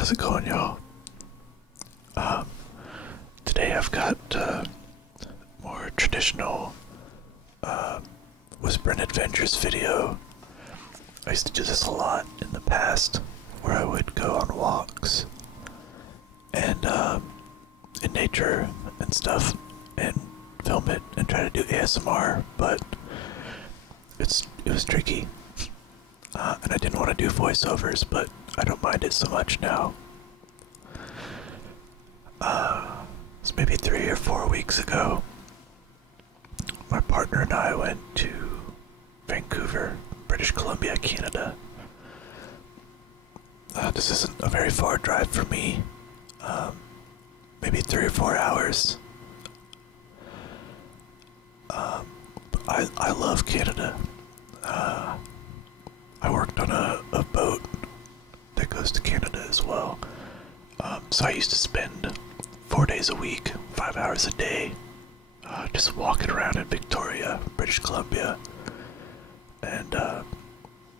How's it going, y'all? Um, Today I've got more traditional Whispering Adventures video. I used to do this a lot in the past, where I would go on walks and in nature and stuff, and film it and try to do ASMR, but it was tricky, and I didn't want to do voiceovers, but I don't mind it so much now. It's maybe 3 or 4 weeks ago. My partner and I went to Vancouver, British Columbia, Canada. This isn't a very far drive for me. Maybe 3 or 4 hours. I love Canada. I worked on a boat that goes to Canada as well. So I used to spend 4 days a week, 5 hours a day, just walking around in Victoria, British Columbia. And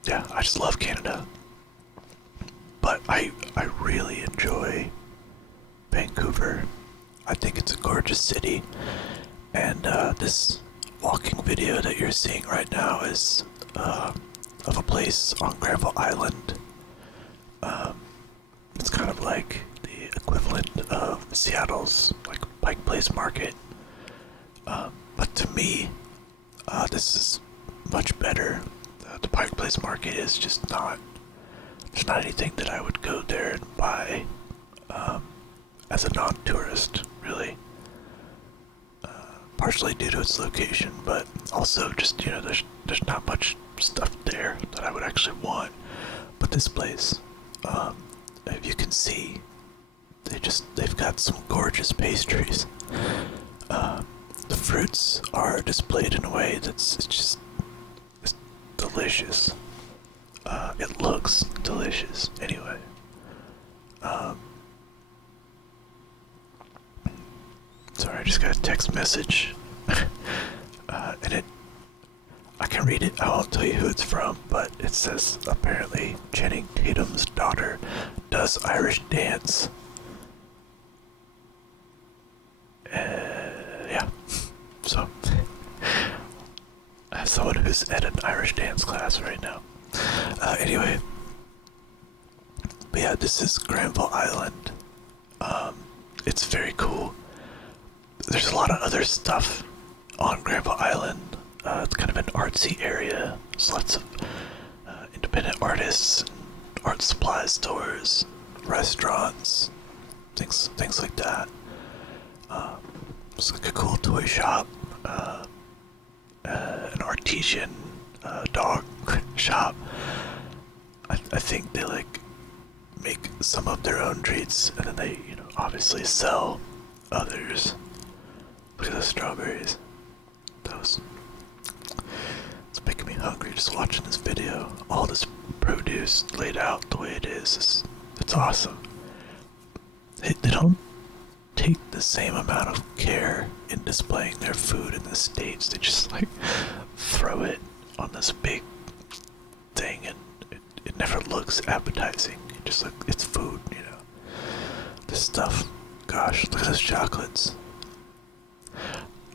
yeah, I just love Canada. But I really enjoy Vancouver. I think it's a gorgeous city. And this walking video that you're seeing right now is of a place on Granville Island. It's kind of like the equivalent of Seattle's like Pike Place Market. But to me, this is much better. The Pike Place Market is just not. There's not anything that I would go there and buy as a non-tourist, really. Partially due to its location, but also just there's not much stuff there that I would actually want. But this place, if you can see, they've got some gorgeous pastries. The fruits are displayed in a way it's delicious. It looks delicious anyway. Sorry, I just got a text message. And I can read it. I won't tell you who it's from, but it says apparently Channing Tatum's daughter does Irish dance. Yeah. So I have someone who's at an Irish dance class right now. Anyway. But yeah, this is Granville Island. It's very cool. There's a lot of other stuff on Granville Island. It's kind of an artsy area. There's lots of independent artists, and art supply stores, restaurants, things like that. It's like a cool toy shop, an artesian dog shop. I think they like make some of their own treats, and then they obviously sell others. Look at those strawberries. It's making me hungry just watching this video. All this produce laid out the way it is. It's awesome. They don't take the same amount of care in displaying their food in the States. They just like throw it on this big thing, and it never looks appetizing. It just it's food, This stuff, gosh, look at those chocolates.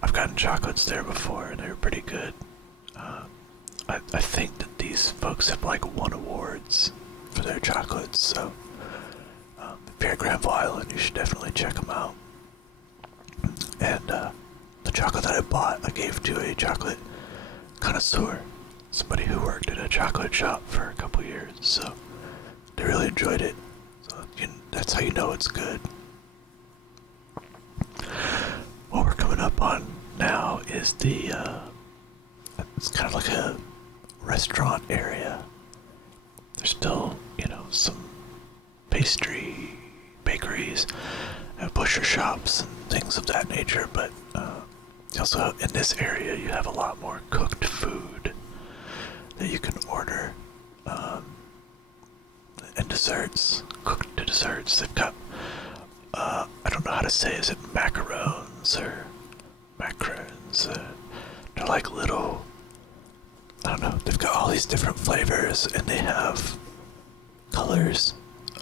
I've gotten chocolates there before, and they were pretty good. I think that these folks have like won awards for their chocolates, so if you're at Granville Island, you should definitely check them out. And the chocolate that I bought, I gave to a chocolate connoisseur, somebody who worked at a chocolate shop for a couple years, so they really enjoyed it. So that's how you know it's good. What we're coming up on now is it's kind of like a restaurant area. There's still, some pastry, bakeries, butcher shops, and things of that nature, but also in this area you have a lot more cooked food that you can order, and desserts, cooked desserts. They've got, I don't know how to say, is it macarons or macarons? They're like little, I don't know, they've got all these different flavors, and they have colors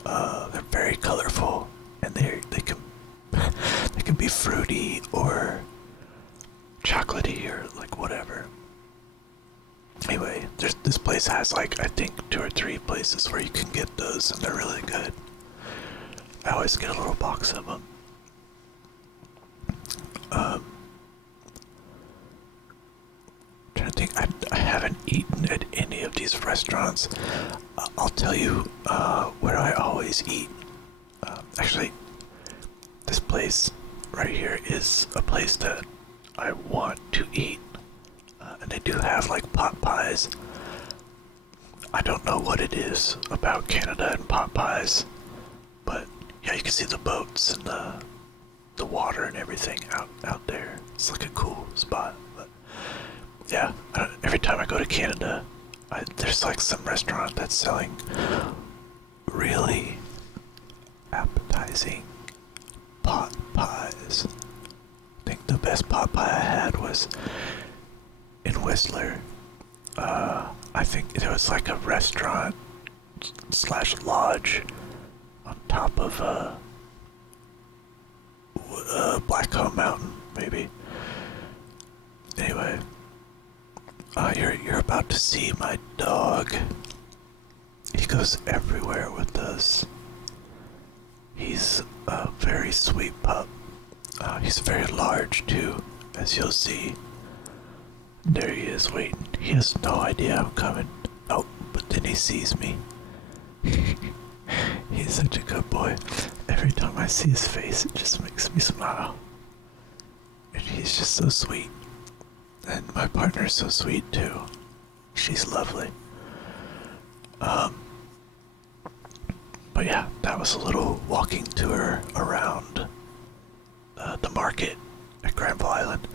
They're very colorful, and they can they can be fruity or chocolatey or like whatever. Anyway, this place has like I think 2 or 3 places where you can get those, and they're really good. I always get a little box of them. Trying to think, I haven't eaten at any of these restaurants. I'll tell you where I always eat. Actually, this place right here is a place that I want to eat. And they do have like pot pies. I don't know what it is about Canada and pot pies, but yeah, you can see the boats and the water and everything out there. It's like a cool spot. But yeah, every time I go to Canada, there's like some restaurant that's selling really appetizing pot pies. I think the best pot pie I had was in Whistler. I think it was like a restaurant slash lodge on top of Blackcomb Mountain, maybe. Anyway, you're about to see my dog. He goes everywhere with us. He's a very sweet pup. He's very large too, as you'll see. There he is waiting. He has no idea I'm coming. Oh, but then he sees me. He's such a good boy. Every time I see his face, it just makes me smile. And he's just so sweet. And my partner's so sweet too. She's lovely. But yeah, that was a little walking tour around the market at Granville Island.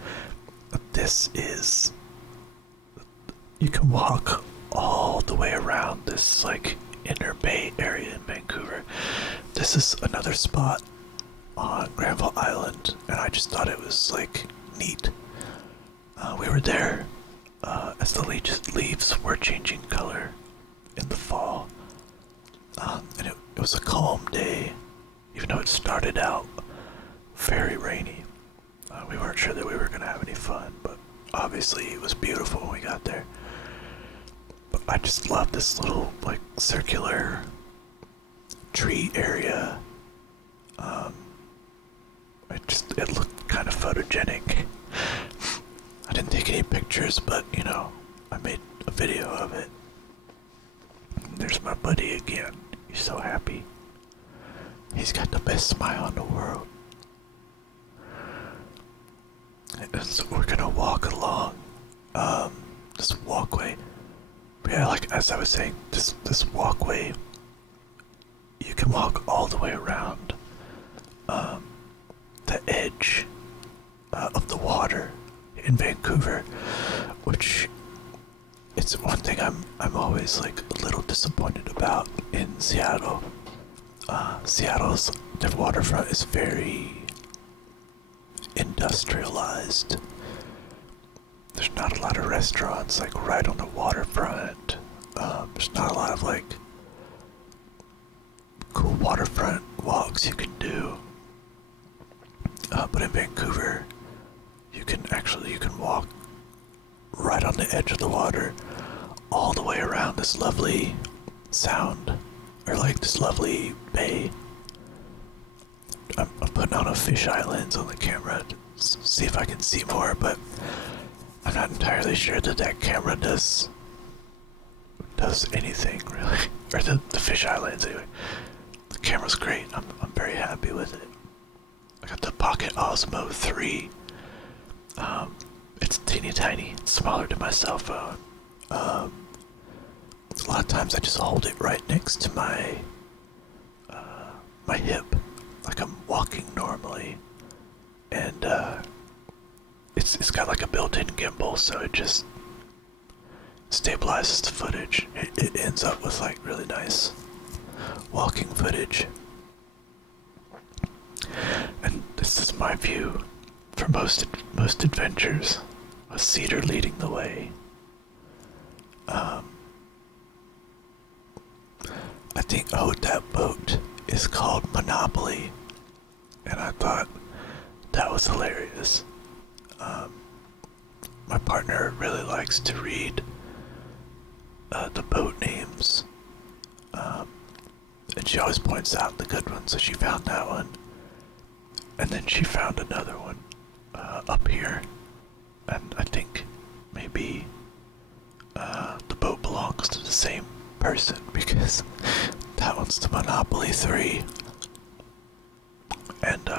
This is, you can walk all the way around this like inner bay area in Vancouver. This is another spot on Granville Island, and I just thought it was like neat. We were there as the leaves were changing color in the fall, and it was a calm day, even though it started out very rainy. We weren't sure that we were going to have any fun, but obviously it was beautiful when we got there. But I just love this little, like, circular tree area. It looked kind of photogenic. I didn't take any pictures, but, you know, I made a video of it. There's my buddy again. He's so happy. He's got the best smile in the world. And so we're gonna walk along this walkway. But yeah, like as I was saying, this walkway, you can walk all the way around the edge of the water in Vancouver, which it's one thing I'm always like a little disappointed about in Seattle. Seattle's their waterfront is very industrialized. There's not a lot of restaurants like right on the waterfront. There's not a lot of like cool waterfront walks you can do. But in Vancouver, you can walk right on the edge of the water, all the way around this lovely sound, or like this lovely bay. I'm putting on a fisheye lens on the camera to see if I can see more, but I'm not entirely sure that camera does anything really, or the fisheye lens anyway. The camera's great. I'm very happy with it. I got the Pocket Osmo 3. It's teeny tiny. It's smaller than my cell phone. A lot of times I just hold it right next to my hip, like I'm walking normally, and it's got like a built-in gimbal, so it just stabilizes the footage. It ends up with like really nice walking footage. And this is my view for most adventures, with Cedar leading the way. think, oh, that boat is called Monopoly. And I thought that was hilarious. My partner really likes to read the boat names, and she always points out the good ones. So she found that one, and then she found another one up here, and I think maybe the boat belongs to the same person because that one's the Monopoly 3, and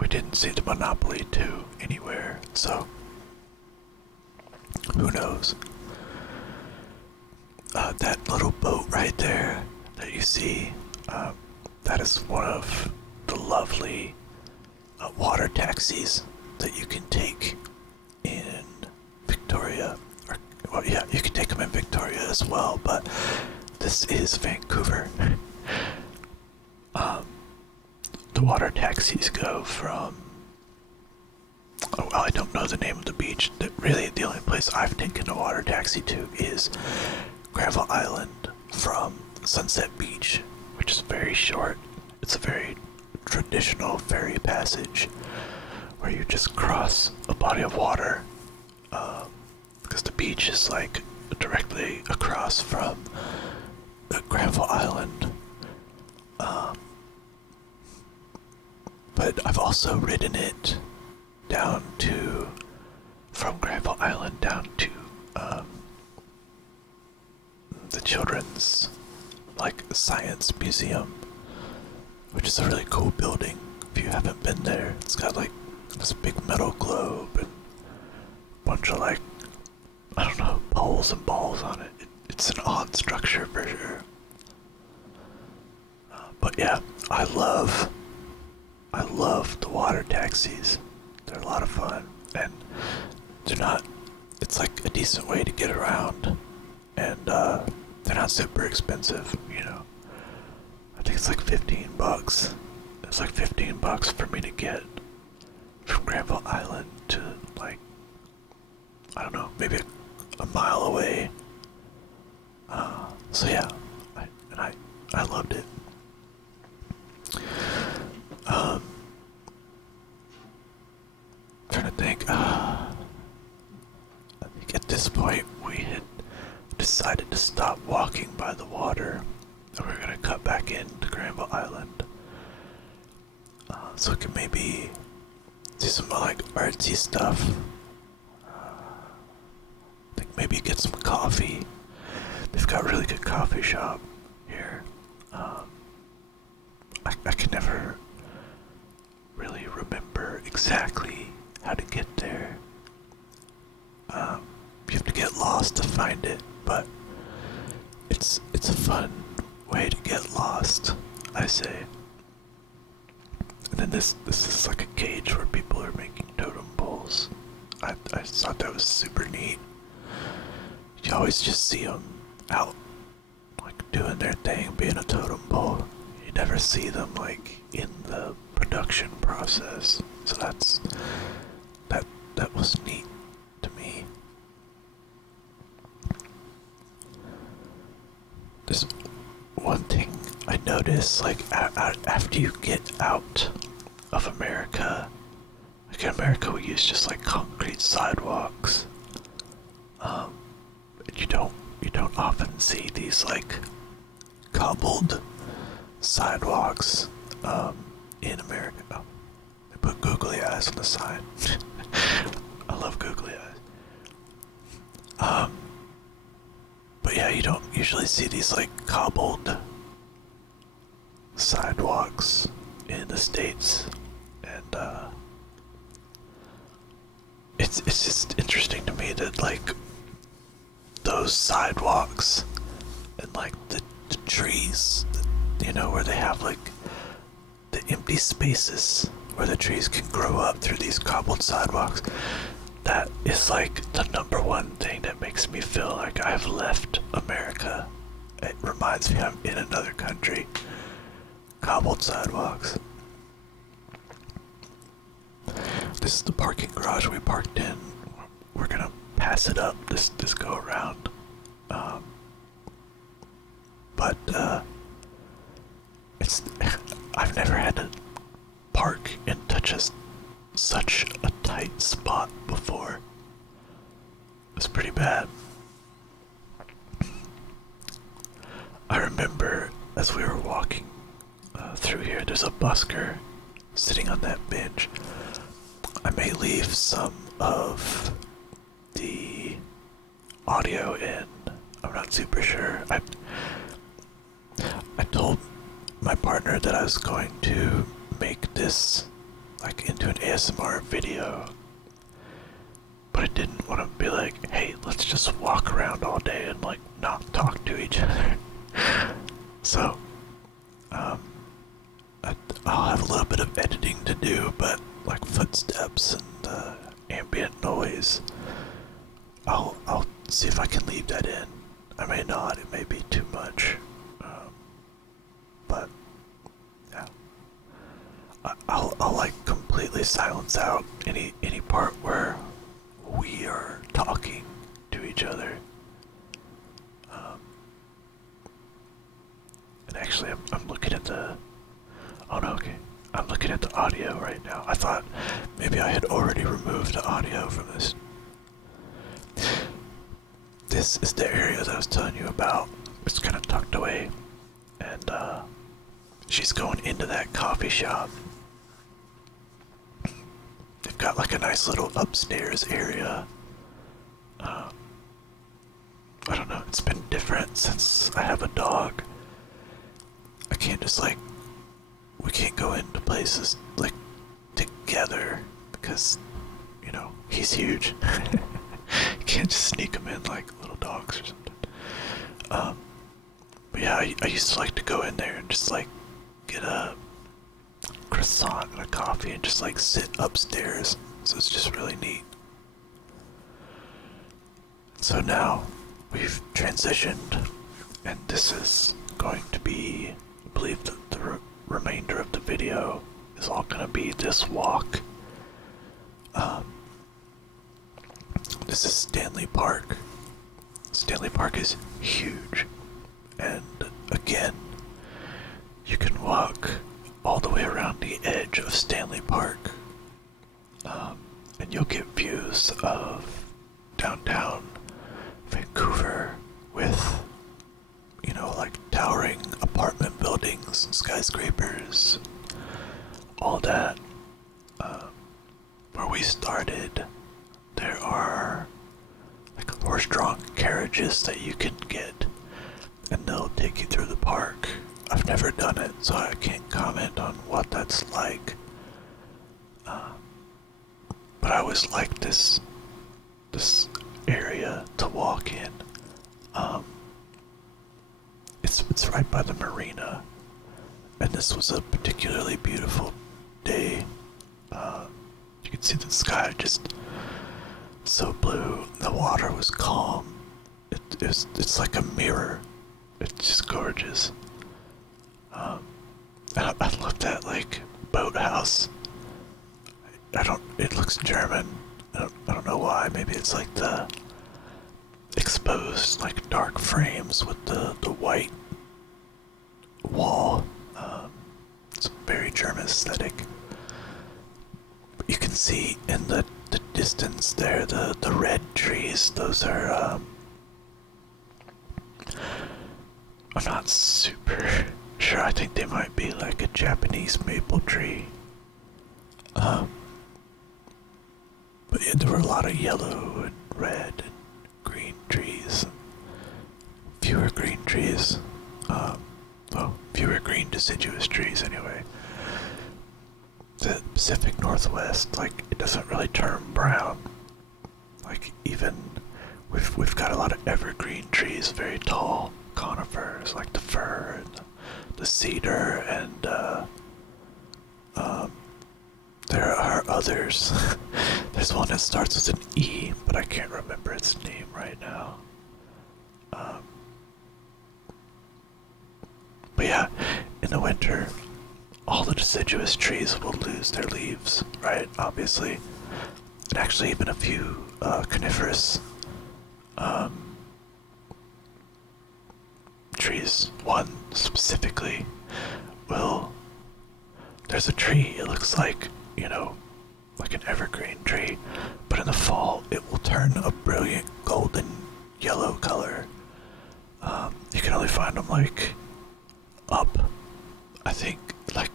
we didn't see the Monopoly 2 anywhere, so who knows. That little boat right there that you see, that is one of the lovely water taxis that you can take in Victoria. Well, yeah, you can take them in Victoria as well, but this is Vancouver. The water taxis go from, oh, well, I don't know the name of the beach. Really, the only place I've taken a water taxi to is Granville Island from Sunset Beach, which is very short. It's a very traditional ferry passage where you just cross a body of water, because the beach is like directly across from Granville Island. But I've also ridden it down to, from Granville Island down to the Children's Science Museum, which is a really cool building. If you haven't been there, it's got this big metal globe and a bunch of I don't know, poles and balls on it. It's an odd structure for sure. But yeah, I love the water taxis. They're a lot of fun, and it's like a decent way to get around, and they're not super expensive, I think it's like $15. It's like $15 for me to get from Granville Island to I don't know, maybe a mile away. So yeah, I loved it. Trying to think. I think at this point we had decided to stop walking by the water, and we were gonna cut back into Granville Island, so we can maybe do some artsy stuff. I think maybe get some coffee. They've got a really good coffee shop here. I can never really remember exactly how to get there. You have to get lost to find it, but it's a fun way to get lost, I say. And then this is like a cage where people are making totem poles. I thought that was super neat. You always just see them out doing their thing, being a totem pole. You never see them in the production process. So that was neat to me. There's one thing I noticed, after you get out of America, in America we use just concrete sidewalks. You don't often see these cobbled sidewalks in America. Oh, they put googly eyes on the sign. I love googly eyes. But yeah, you don't usually see these cobbled sidewalks in the States, and it's just interesting to me that those sidewalks and the trees, where they have the empty spaces where the trees can grow up through these cobbled sidewalks. That is the number one thing that makes me feel like I've left America. It reminds me I'm in another country. Cobbled sidewalks. This is the parking garage we parked in. We're gonna pass it up this go around. but it's I've never had to park in such a tight spot before. It's pretty bad. I remember as we were walking through here, there's a busker sitting on that bench. I may leave some of the audio in. I'm not super sure. I told my partner that I was going to make this like into an ASMR video, but I didn't want to be like, hey, let's just walk around all day and like not talk to each other. So, I'll have a little bit of editing to do, but like footsteps and ambient noise, I'll see if I can leave that in. I may not. It may be too much. But yeah, I'll like completely silence out any part where we are talking to each other. And actually, I'm looking at the. Oh no, okay. I'm looking at the audio right now. I thought maybe I had already removed the audio from this. This is the area that I was telling you about. It's kind of tucked away, and she's going into that coffee shop. They've got like a nice little upstairs area. I don't know, it's been different since I have a dog. I can't just like, we can't go into places like together because, you know, he's huge. You can't just sneak him in like little dogs or something. But yeah, I used to like to go in there and just like get a croissant and a coffee and just like sit upstairs. So it's just really neat. So now we've transitioned, and this is going to be, I believe the remainder of the video is all going to be this walk. This is Stanley Park. Stanley Park is huge, and again, you can walk all the way around the edge of Stanley Park, and you'll get views of downtown Vancouver with, you know, like towering apartment buildings and skyscrapers, all that. Where we started, there are like horse-drawn carriages that you can get, and they'll take you through the park. I've never done it, so I can't comment on what that's like. But I always liked this area to walk in. It's right by the marina, and this was a particularly beautiful day. You could see the sky just so blue. The water was calm. It's like a mirror. It's just gorgeous. I love that like boathouse. It looks German. I don't know why. Maybe it's like the exposed like dark frames with the white wall. It's a very German aesthetic. But you can see in the distance there the red trees. Those are I'm not super sure. I think they might be like a Japanese maple tree. But yeah, there were a lot of yellow and red and green trees. Fewer green trees. Well, fewer green deciduous trees anyway. The Pacific Northwest, like, it doesn't really turn brown. Like, even we've got a lot of evergreen trees, very tall conifers, like the fir and the cedar, and there are others. There's one that starts with an E, but I can't remember its name right now. But yeah, in the winter, all the deciduous trees will lose their leaves, right? Obviously. And actually even a few coniferous trees trees. One specifically will. There's a tree, it looks like, like an evergreen tree, but in the fall it will turn a brilliant golden yellow color. You can only find them like up, I think, like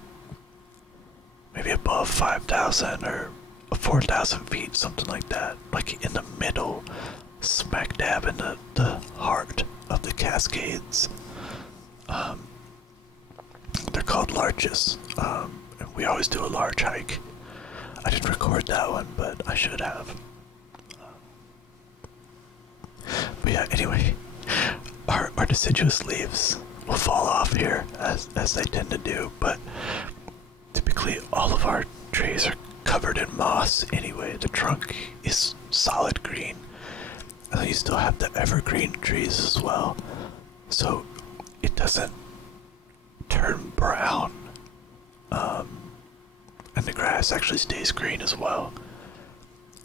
maybe above 5,000 or 4,000 feet, something like that. Like in the middle, smack dab in the heart of the Cascades. They're called larches. And we always do a large hike. I didn't record that one, but I should have. But yeah, anyway, our deciduous leaves will fall off here, as they tend to do, but typically all of our trees are covered in moss anyway. The trunk is solid green, and then you still have the evergreen trees as well, so it doesn't turn brown, and the grass actually stays green as well.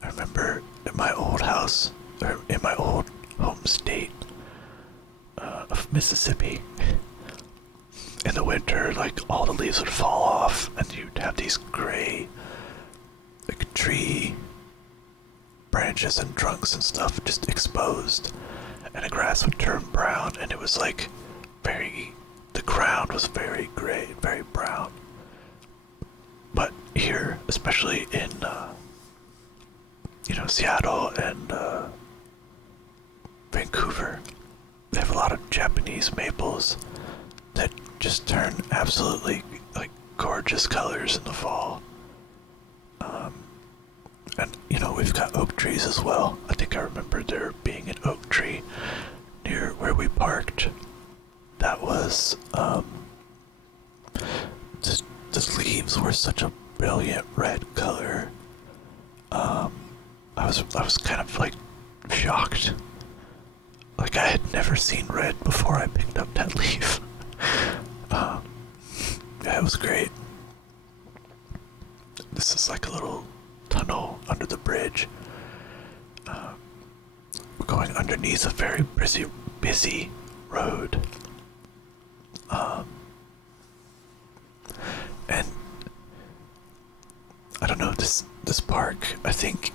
I remember in my old house, or in my old home state of Mississippi, in the winter, like all the leaves would fall off, and you'd have these gray, like tree branches and trunks and stuff just exposed, and the grass would turn brown, and it was like the ground was very gray, very brown. But here, especially in, Seattle and Vancouver, they have a lot of Japanese maples that just turn absolutely like gorgeous colors in the fall. And we've got oak trees as well. I think I remember there being an oak tree near where we parked. That was the leaves were such a brilliant red color. I was kind of like shocked. Like I had never seen red before I picked up that leaf. Yeah, it was great. This is like a little tunnel under the bridge. We're going underneath a very busy road. And I don't know, this park, I think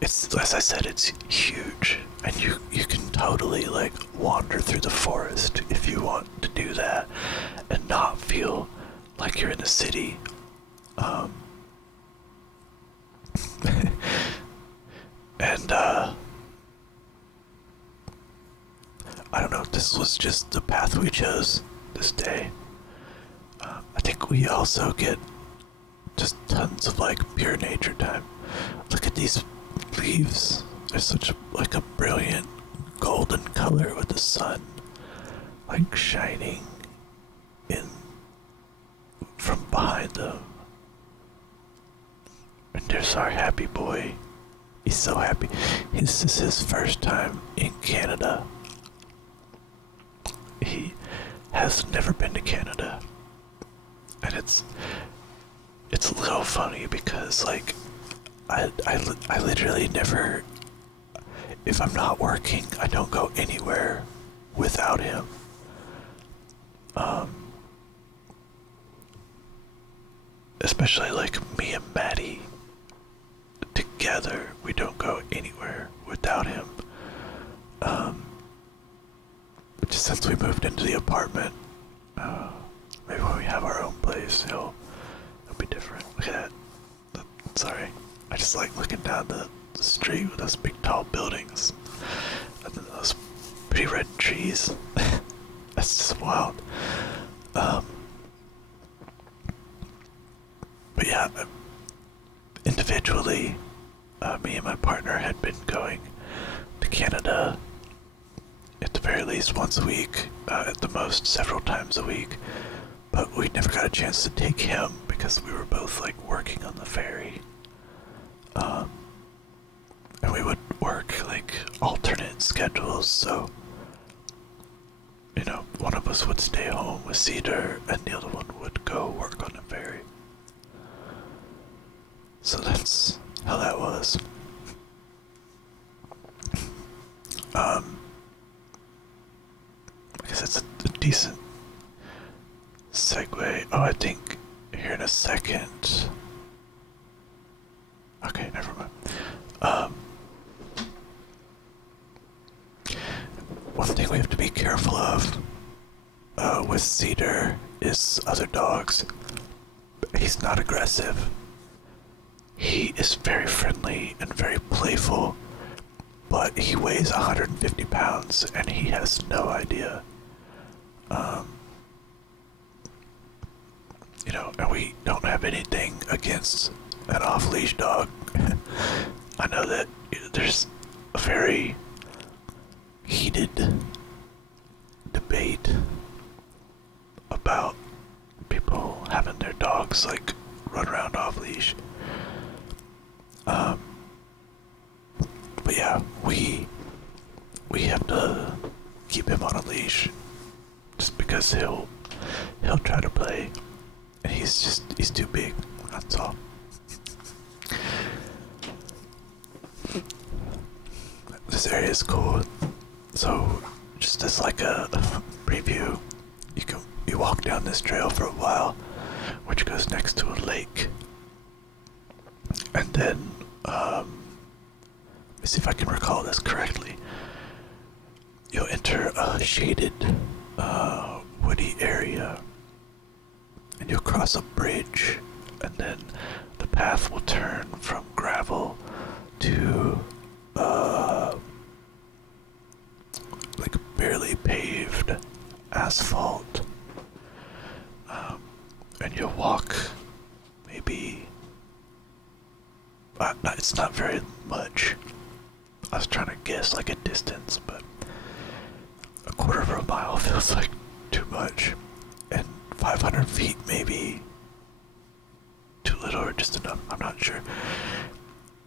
it's, as I said, it's huge, and you can totally like wander through the forest if you want to do that and not feel like you're in the city. And I don't know, this was just the path we chose this day. I think we also get just tons of like pure nature time. Look at these leaves. They're such a brilliant golden color with the sun like shining in from behind them. And there's our happy boy. He's so happy. This is his first time in Canada. He has never been to Canada. And it's a little funny because like I literally never, if I'm not working, I don't go anywhere without him. Especially like me and Maddie together, we don't go anywhere without him. Just since we moved into the apartment, maybe when we have our own place, it'll be different. Look at that. Sorry. I just like looking down the street with those big tall buildings. And then those pretty red trees. That's just wild. But yeah, individually, me and my partner had been going to Canada at the very least once a week, at the most several times a week, but we never got a chance to take him because we were both like working on the ferry. And we would work like alternate schedules, so one of us would stay home with Cedar and the other one would go work on the ferry. So that's how that was. I guess it's a decent segue. Oh, I think here in a second. Okay, never mind. Um, One thing we have to be careful of with Cedar is other dogs. He's not aggressive. He is very friendly and very playful, but he weighs 150 pounds and he has no idea. And we don't have anything against an off-leash dog. I know that there's a very heated debate about people having their dogs like run around off leash. But yeah, we have to keep him on a leash just because he'll try to play, and he's too big. That's all. This area is cool. So, just as like a preview, you walk down this trail for a while, which goes next to a lake, and then let me see if I can recall this correctly. You'll enter a shaded, woody area, and you'll cross a bridge, and then the path will turn from gravel to like barely paved asphalt. And you'll walk maybe, it's not very much. I was trying to guess like a distance, but a quarter of a mile feels like too much. And 500 feet maybe too little or just enough, I'm not sure.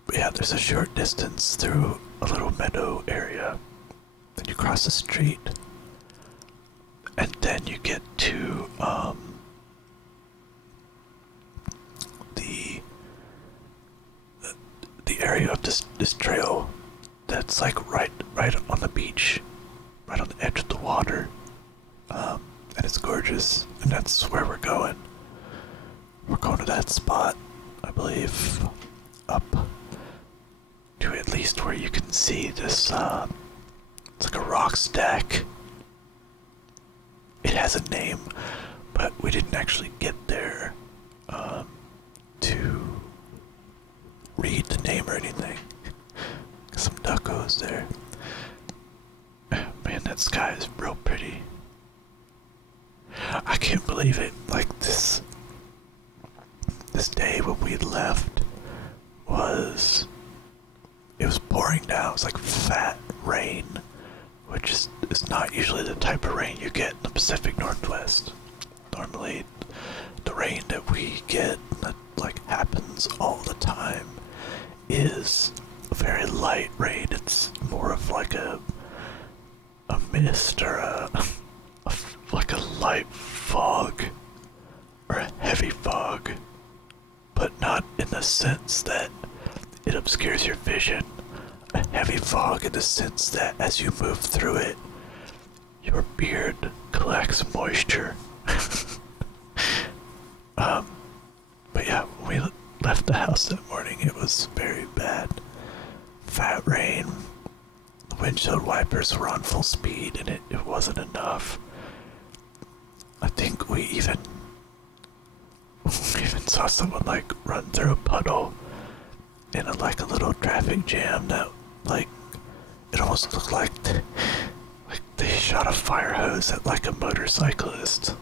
But yeah, there's a short distance through a little meadow area. Then you cross the street, and then you get to the area of this trail that's like right on the beach, right on the edge of the water, and it's gorgeous. And that's where we're going. We're going to that spot, I believe, up to at least where you can see this. It's like a rock stack. It has a name, but we didn't actually get there to read the name or anything. Some duckos there. Man, that sky is real pretty. I can't believe it. Like this day when we left it was pouring down. It was like fat rain, which is not usually the type of rain you get in the Pacific Northwest. Normally, the rain that we get that like happens all the time is a very light rain. It's more of like a mist or like a light fog or a heavy fog, but not in the sense that it obscures your vision. A heavy fog in the sense that as you move through it, your beard collects moisture. But yeah, when we left the house that morning, it was very bad. Fat rain, the windshield wipers were on full speed, and it wasn't enough. I think we even saw someone like run through a puddle in a little traffic jam that like it almost looked like they shot a fire hose at like a motorcyclist,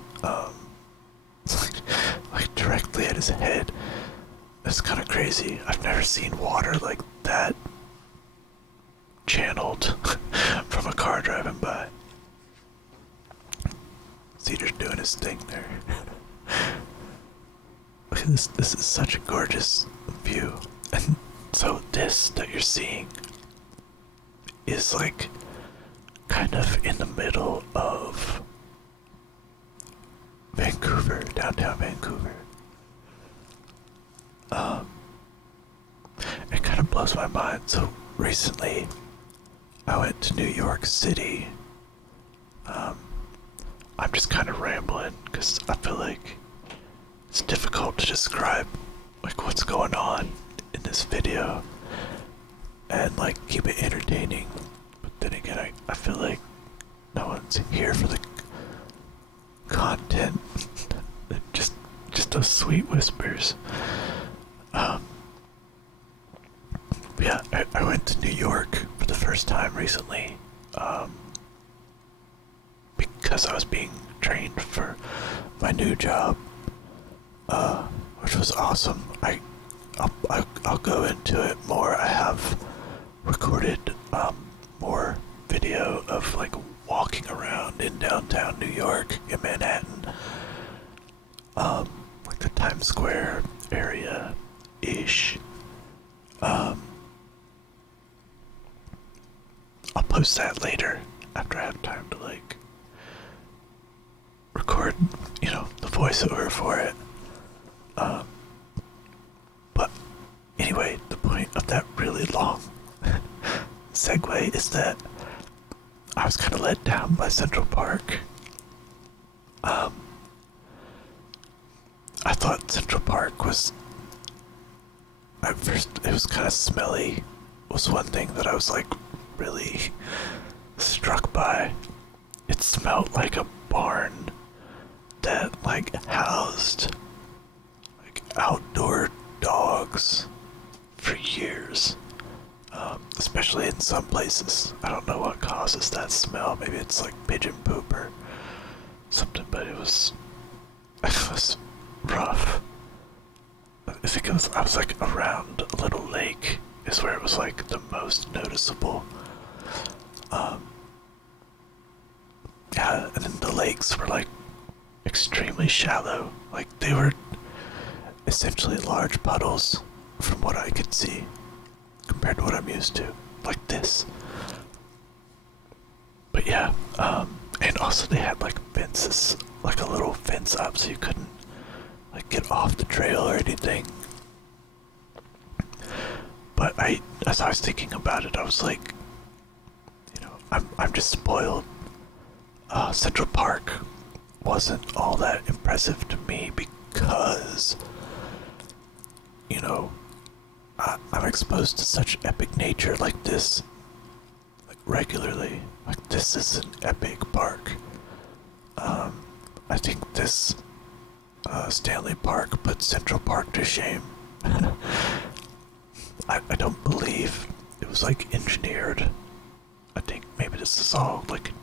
like directly at his head. It's kind of crazy. I've never seen water like that channeled from a car driving by. Cedar's doing his thing there. Look at this. This is such a gorgeous view. And so this that you're seeing is like kind of in the middle of Vancouver, downtown Vancouver. It kind of blows my mind. So recently I went to New York City. I'm just kind of rambling because I feel like it's difficult to describe like what's going on in this video and like keep it entertaining. But then again, I feel like no one's here for the content. just those sweet whispers. Yeah, I went to New York for the first time recently, because I was being trained for my new job, which was awesome. I'll go into it more. I have recorded more video of like walking around in downtown New York in Manhattan, like the Times Square area ish. I'll post that later after I have time to like record, the voiceover for it. But anyway, the point of that really long segue is that I was kind of let down by Central Park. I thought Central Park was, at first it was kind of smelly, was one thing that I was like really struck by. It smelled like a barn that like housed like outdoor dogs for years. Especially in some places. I don't know what causes that smell. Maybe it's like pigeon poop or something, but it was rough. I think I was like around a little lake is where it was like the most noticeable. Yeah, and then the lakes were like extremely shallow. Like they were essentially large puddles from what I could see compared to what I'm used to. Like this. But yeah, and also they had like fences, like a little fence up so you couldn't like get off the trail or anything. But as I was thinking about it, I was like, I'm just spoiled. Central Park wasn't all that impressive to me because, I'm exposed to such epic nature like this, like regularly. Like this is an epic park. I think this Stanley Park put Central Park to shame. I don't believe it was like engineered. I think maybe this is all like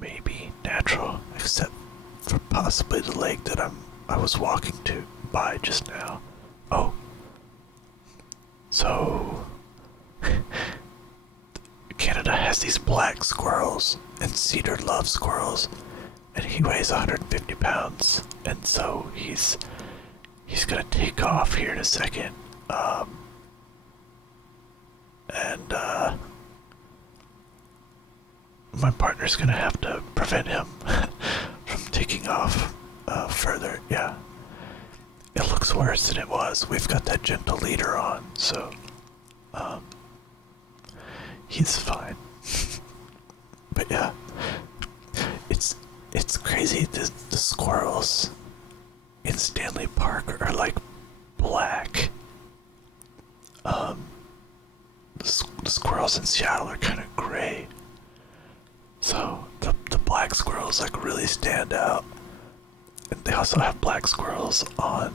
maybe natural, except for possibly the lake that I was walking by just now. Oh, so Canada has these black squirrels, and Cedar loves squirrels, and he weighs 150 pounds, and so he's gonna take off here in a second, and my partner's gonna have to prevent him from taking off further. Yeah, it looks worse than it was. We've got that gentle leader on, so he's fine. But yeah, it's crazy. The squirrels in Stanley Park are like black. The squirrels in Seattle are kind of gray. So the black squirrels like really stand out. And they also have black squirrels on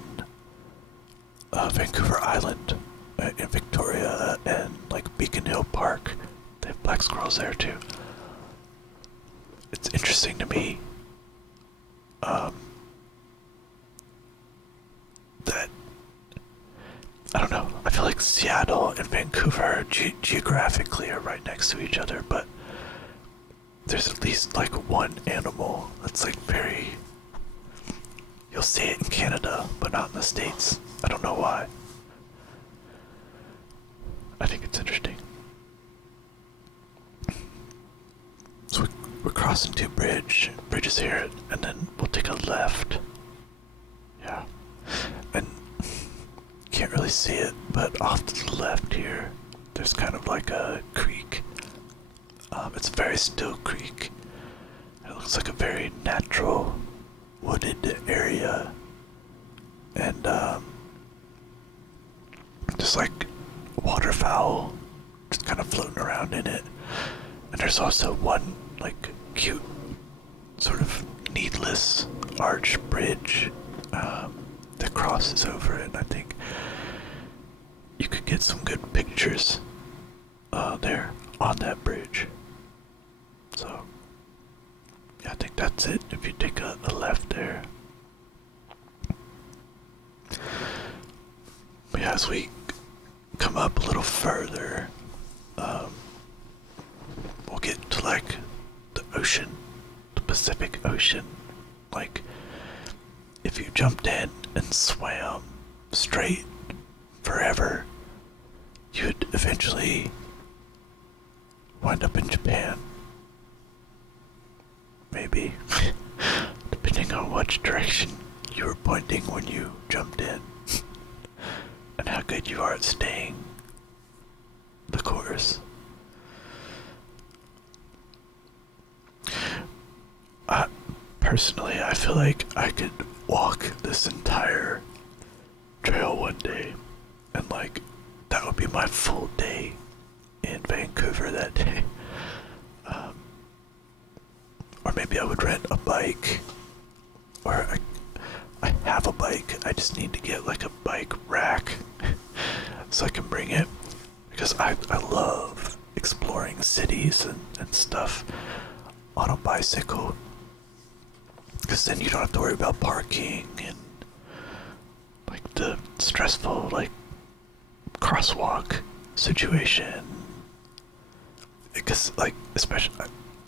Vancouver Island in Victoria and like Beacon Hill Park. They have black squirrels there too. It's interesting to me that I don't know. I feel like Seattle and Vancouver geographically are right next to each other, but there's at least like one animal that's like very. You'll see it in Canada, but not in the States. I don't know why. I think it's interesting. So we're crossing two bridges here, and then we'll take a left. Yeah. And can't really see it, but off to the left here, there's kind of like a creek. It's a very still creek. It looks It's like a very natural wooded area, and just like waterfowl just kind of floating around in it. And there's also one like cute sort of needless arch bridge that crosses over it. And I think you could get some good pictures there on that bridge. So yeah, I think that's it if you take a left there. But yeah, as we come up a little further, we'll get to like the ocean, the Pacific Ocean. Like, if you jumped in and swam straight forever, you'd eventually wind up in Japan. Maybe. Depending on which direction you were pointing when you jumped in. And how good you are at staying the course. Personally, I feel like I could walk this entire trail one day, and like that would be my full day in Vancouver that day. Or maybe I would rent a bike, or I have a bike. I just need to get like a bike rack so I can bring it, because I love exploring cities and stuff on a bicycle, because then you don't have to worry about parking and like the stressful like crosswalk situation. Because like, especially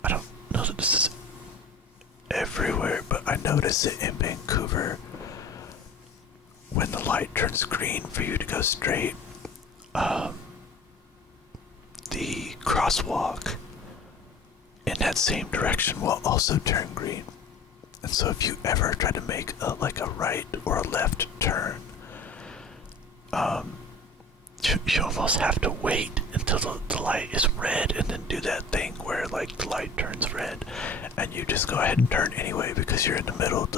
I don't know that this is everywhere, but I notice it in Vancouver. When the light turns green for you to go straight, the crosswalk in that same direction will also turn green. And so if you ever try to make a right or a left turn, you almost have to wait until the light is red and then do that thing where like the light turns red and you just go ahead and turn anyway because you're in the middle of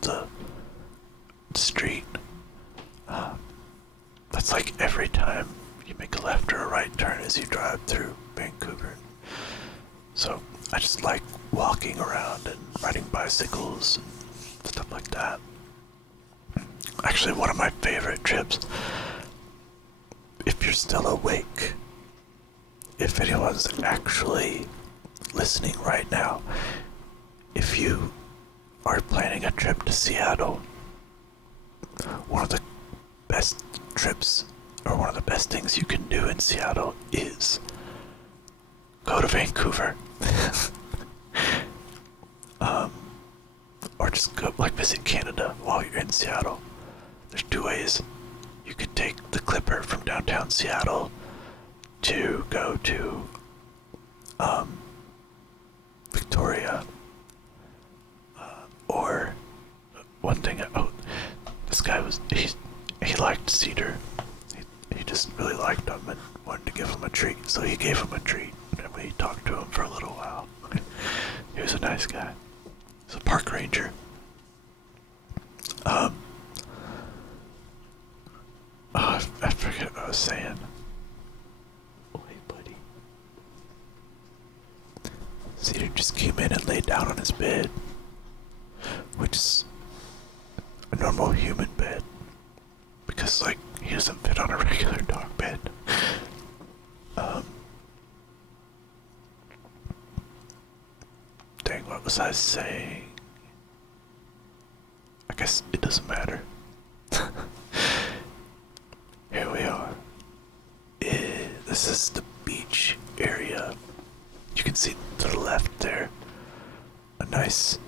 the street. That's like every time you make a left or a right turn as you drive through Vancouver. So I just like walking around and riding bicycles and stuff like that. Actually, one of my favorite trips, if you're still awake, if anyone's actually listening right now, if you are planning a trip to Seattle, one of the best trips, or one of the best things you can do in Seattle is go to Vancouver. Or just go like visit Canada while you're in Seattle. There's two ways. You could take the Clipper from downtown Seattle to go to Victoria. Or one thing, this guy he liked Cedar. He just really liked him and wanted to give him a treat, so he gave him a treat, and we talked to him for a little while. He was a nice guy. He's a park ranger. I forget what I was saying. Oh, hey, buddy. Cedar just came in and laid down on his bed, which is a normal human bed, because like he doesn't fit on a regular dog bed. Dang, what was I saying? I guess it doesn't matter. Here we are. This is the beach area. You can see to the left there a nice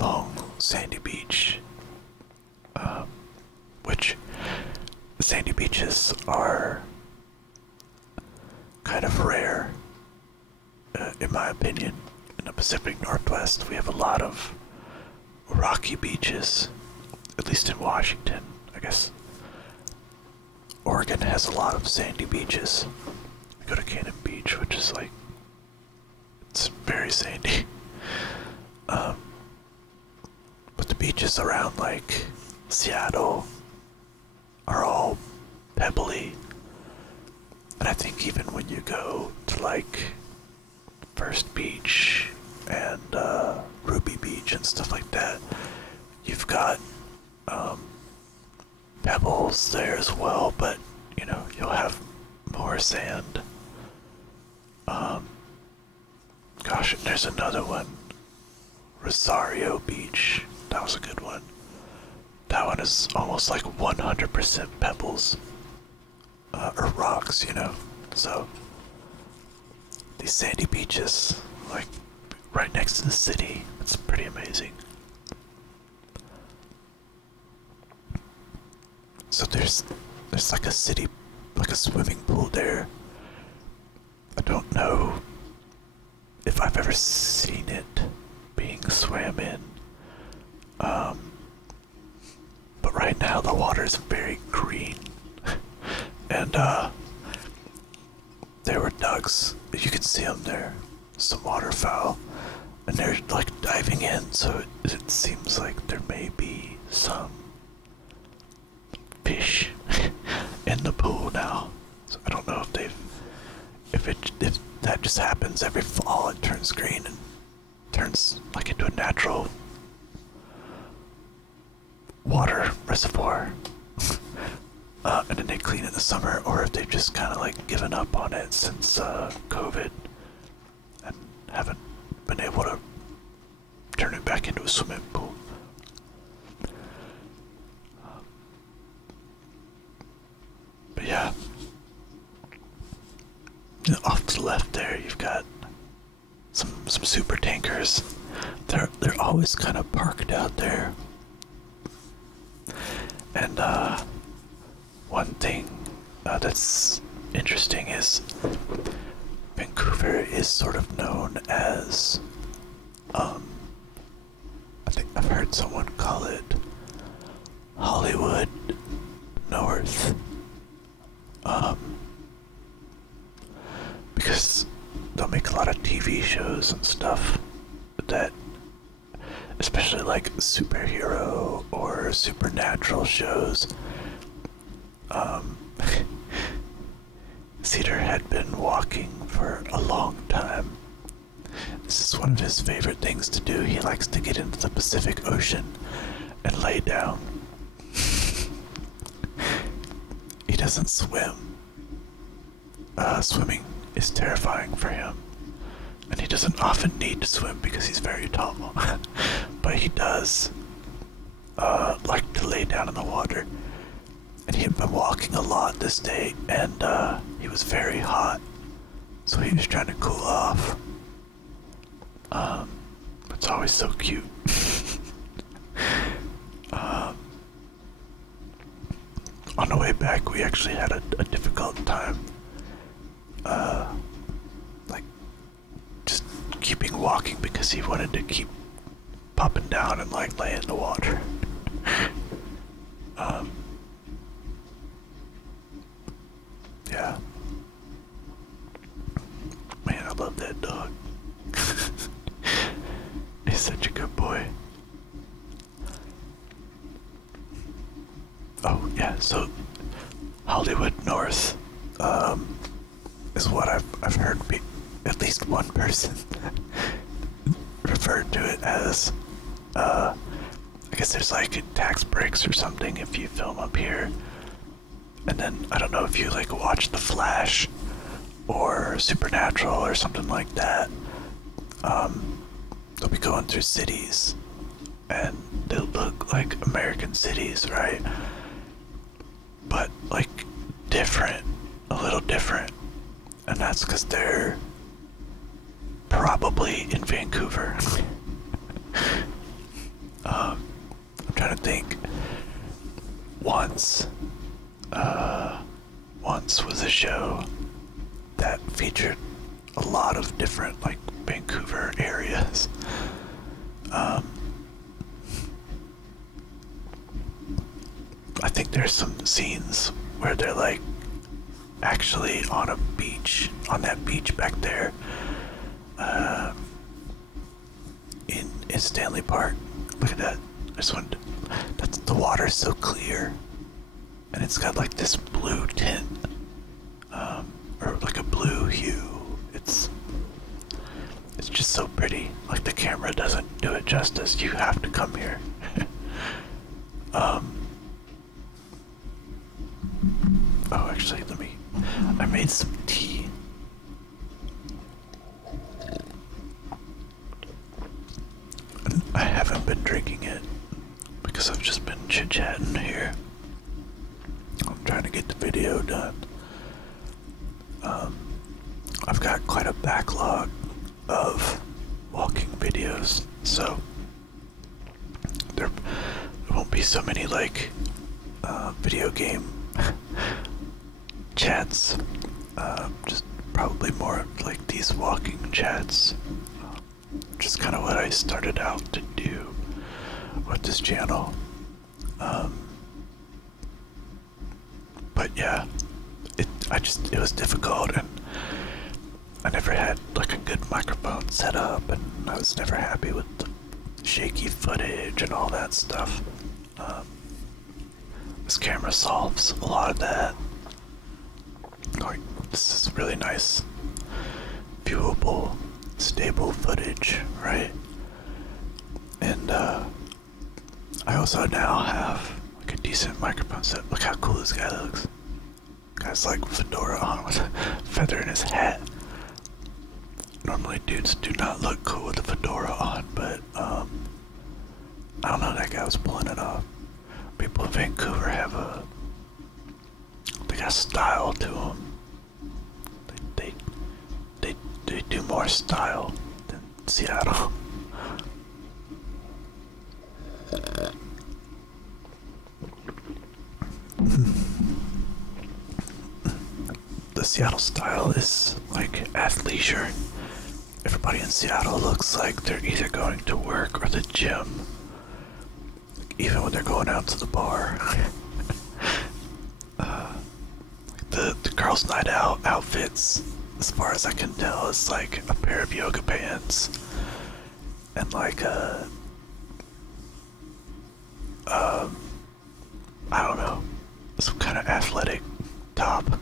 long sandy beach, which sandy beaches are kind of rare, in my opinion. In the Pacific Northwest, we have a lot of rocky beaches, at least in Washington. I guess Oregon has a lot of sandy beaches. We go to Cannon Beach, which is like, it's very sandy. Um, but the beaches around like Seattle are all pebbly. And I think even when you go to like First Beach and Ruby Beach and stuff like that, you've got pebbles there as well, but you know, you'll have more sand. Gosh, there's another one. Rosario Beach. That was a good one. That one is almost like 100% pebbles. Or rocks, you know. So, these sandy beaches, like right next to the city, it's pretty amazing. So there's like a city, like a swimming pool there. I don't know if I've ever seen it being swam in. But right now the water is very green. And there were ducks. You can see them there. Some waterfowl. And they're like diving in, so it seems like there may be some fish in the pool now. So I don't know if that just happens every fall. It turns green and turns like into a natural water reservoir. And then they clean in the summer, or if they've just kind of like given up on it since COVID and haven't been able to turn it back into a swimming pool. But yeah, off to the left there, you've got some super tankers. They're always kind of parked out there. And one thing that's interesting is Vancouver is sort of known as, I think I've heard someone call it Hollywood North. Because they'll make a lot of TV shows and stuff that, especially like superhero or supernatural shows. Cedar had been walking for a long time. This is one of his favorite things to do. He likes to get into the Pacific Ocean and lay down. He doesn't swim. Swimming is terrifying for him. And he doesn't often need to swim because he's very tall. But he does like to lay down in the water. And he had been walking a lot this day, and he was very hot. So he was trying to cool off. It's always so cute. On the way back, we actually had a difficult time. Like, just keeping walking because he wanted to keep popping down and like lay in the water. Yeah. Man, I love that dog. He's such a good boy. Oh, yeah, so Hollywood North is what I've heard at least one person referred to it as. I guess there's like tax breaks or something if you film up here. And then, I don't know if you like watch The Flash or Supernatural or something like that. They'll be going through cities and they'll look like American cities, right? But like different, a little different. And that's because they're probably in Vancouver. I'm trying to think. Once was a show that featured a lot of different like Vancouver areas. I think there's some scenes where they're like actually on a beach, on that beach back there, in Stanley Park. Look at that. I just wanted to, that's, the water's so clear. And it's got like this blue tint. Or like a blue hue. It's just so pretty. Like the camera doesn't do it justice. You have to come here. Oh, actually, I made some tea. And I haven't been drinking it because I've just been chit-chatting here. I'm trying to get the video done. I've got quite a backlog of walking videos, so there won't be so many like video game chats. Just probably more like these walking chats. Just kind of what I started out to do with this channel. But yeah, it was difficult, and I never had like a good microphone set up, and I was never happy with the shaky footage and all that stuff. This camera solves a lot of that. Like, this is really nice, viewable, stable footage, right? And I also now have like a decent microphone set. Look how cool this guy looks. Guy's like fedora on with a feather in his hat. Normally dudes do not look cool with a fedora on, but I don't know, that guy was pulling it off. People in Vancouver they got style to them. They do more style than Seattle. The Seattle style is like athleisure. Everybody in Seattle looks like they're either going to work or the gym. Even when they're going out to the bar. The girls' night out outfits, as far as I can tell, is like a pair of yoga pants and like I don't know, some kind of athletic top.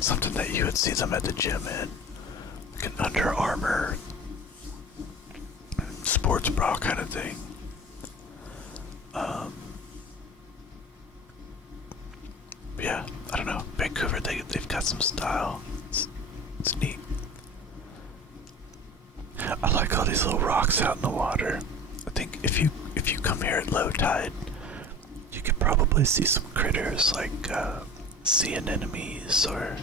Something that you would see them at the gym in. Like an Under Armour sports bra kind of thing. Yeah, I don't know. Vancouver, they've got some style. It's neat. I like all these little rocks out in the water. I think if you come here at low tide, you could probably see some critters like sea anemones or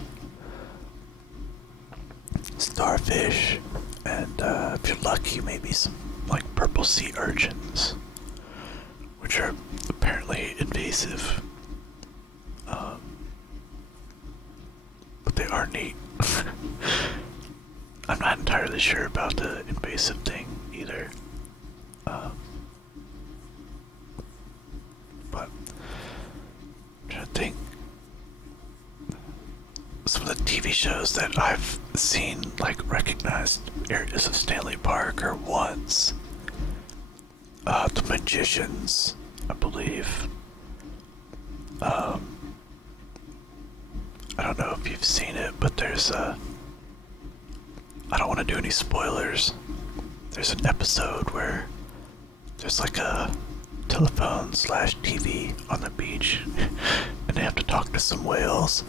starfish, and if you're lucky, maybe some like purple sea urchins, which are apparently invasive. But they are neat. I'm not entirely sure about the invasive thing either. But I'm trying to think. Some of the TV shows that I've seen, like, recognized areas of Stanley Park are once The Magicians, I believe. I don't know if you've seen it, but there's I don't want to do any spoilers. There's an episode where there's like a telephone / TV on the beach, and they have to talk to some whales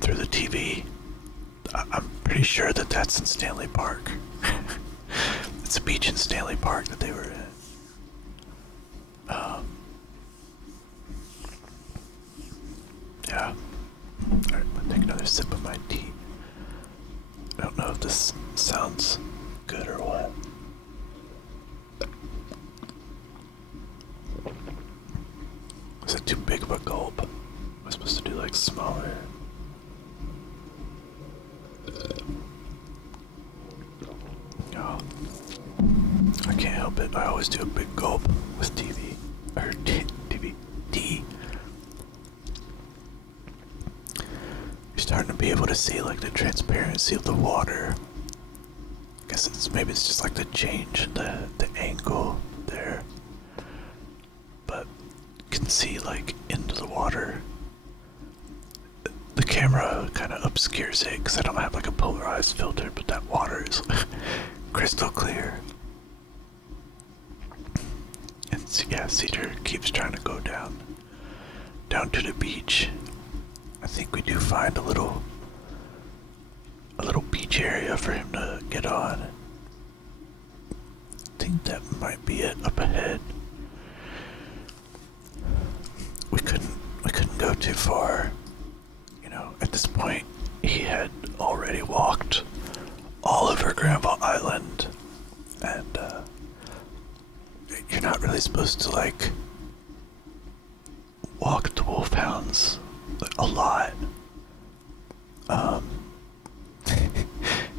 through the TV. I'm pretty sure that that's in Stanley Park. It's a beach in Stanley Park that they were in. Yeah. Alright, I'll take another sip of my tea. I don't know if this sounds good or what. Is it too big of a gulp? Am I supposed to do like smaller? Oh. I can't help it. I always do a big gulp with TV. Or TV. Tea. You're starting to be able to see like the transparency of the water guess maybe it's just like the change in the angle there. But you can see like into the water. The camera kind of obscures it because I don't have like a polarized filter, but that water is crystal clear. And yeah, Cedar keeps trying to go down to the beach. I think we do find a little beach area for him to get on. I think that might be it up ahead. We couldn't go too far. You know, at this point he had already walked all over Granville Island, and you're not really supposed to like walk the wolfhounds a lot.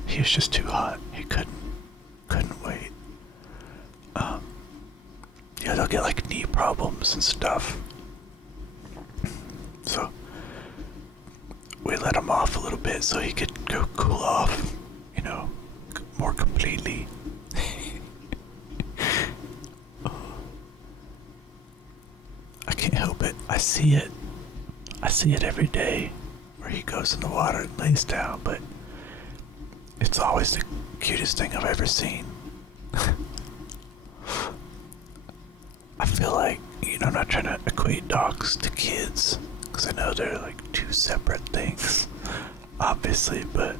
He was just too hot. He couldn't wait. Yeah, they'll get like knee problems and stuff. So we let him off a little bit so he could go cool off, you know, more completely. I can't help it. I see it every day where he goes in the water and lays down, but it's always the cutest thing I've ever seen. I feel like, you know, I'm not trying to equate dogs to kids, because I know they're like two separate things, obviously, but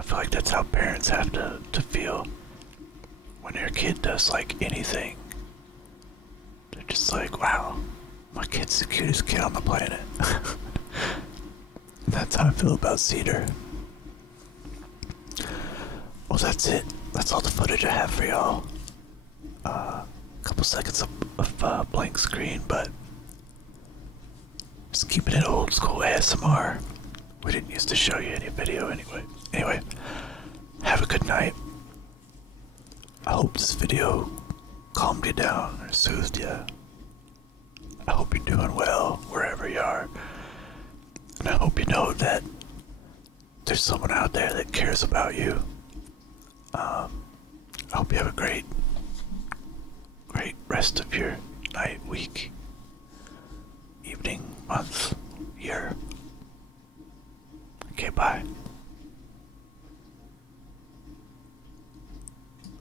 I feel like that's how parents have to feel when their kid does like anything. They're just like, wow, my kid's the cutest kid on the planet. That's how I feel about Cedar. Well, that's it. That's all the footage I have for y'all. A couple seconds of blank screen, but just keeping it old school ASMR. We didn't used to show you any video anyway. Anyway, have a good night. I hope this video calmed you down or soothed you. I hope you're doing well wherever you are. And I hope you know that there's someone out there that cares about you. I hope you have a great rest of your night, week, evening, month, year. Okay, bye.